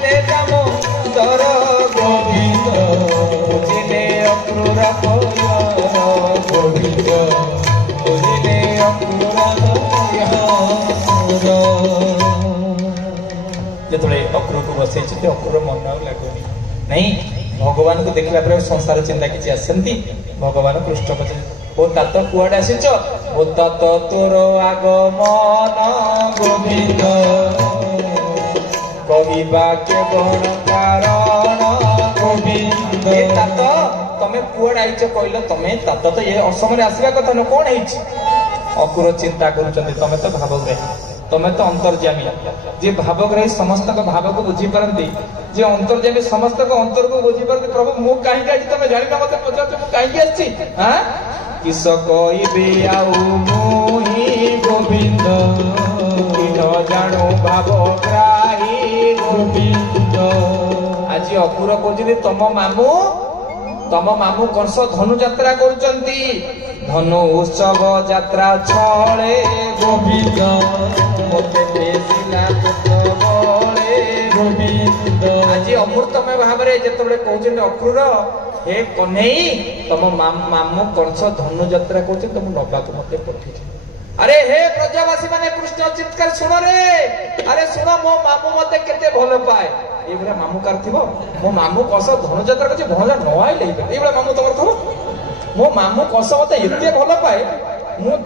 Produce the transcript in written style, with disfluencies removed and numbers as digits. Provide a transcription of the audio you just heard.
बुझिले दामोदर गोविंद बुझिले अक्रूर गोविंद बुझिले अक्रूर जिते अक्रूर को बसई अक्रूर मन लगुनि नहीं भगवान को देखला पर संसार चिंता किसी आसती भगवान कृष्ण पचार ओ तात कुआडे आसीच ओ तात तोर आगमन गोविंद कहवा केवल कारण गोविंद ए तात तमे कुआडे आइच कहल तमे तात तो ये असमय आसवा कथा न कौन है अक्रूर चिंता करुचंदी तमे तो भावग्राही तमे तो अंतर्जामी जे भावग्राही समस्त भाव को बुझी पारती जे अंतर्जामी समस्त अंतर को बुझी पारती प्रभु मु कहीं आज तुम जान मत पचार मु कहीं आसी किस कहबे आउ मुही गोविंद कि न जाणु भावग्राही गोविंद आज अक्रूर कहते तम मामू कंस धनु यात्रा करुचंती धनु उत्सव यात्रा छळे गोविंद मोते बेसिला तोबळे गोविंद आज अमृतमय भाव रे जेतबे कहउछन अक्रूर हे कन्हई तम मामू कंस धनु यात्रा करुछ तुम नबा को मते पठि अरे हे प्रजावासी माने कृष्ण चित्कार सुन रे अरे सुन मो मामू मते केते भलो पाए एबरा मामू कार थिबो मो मामू कंस धनु यात्रा कछ भला न आइले एबरा मामू तमर थो मो मामू कंस मते एते भलो पाए मु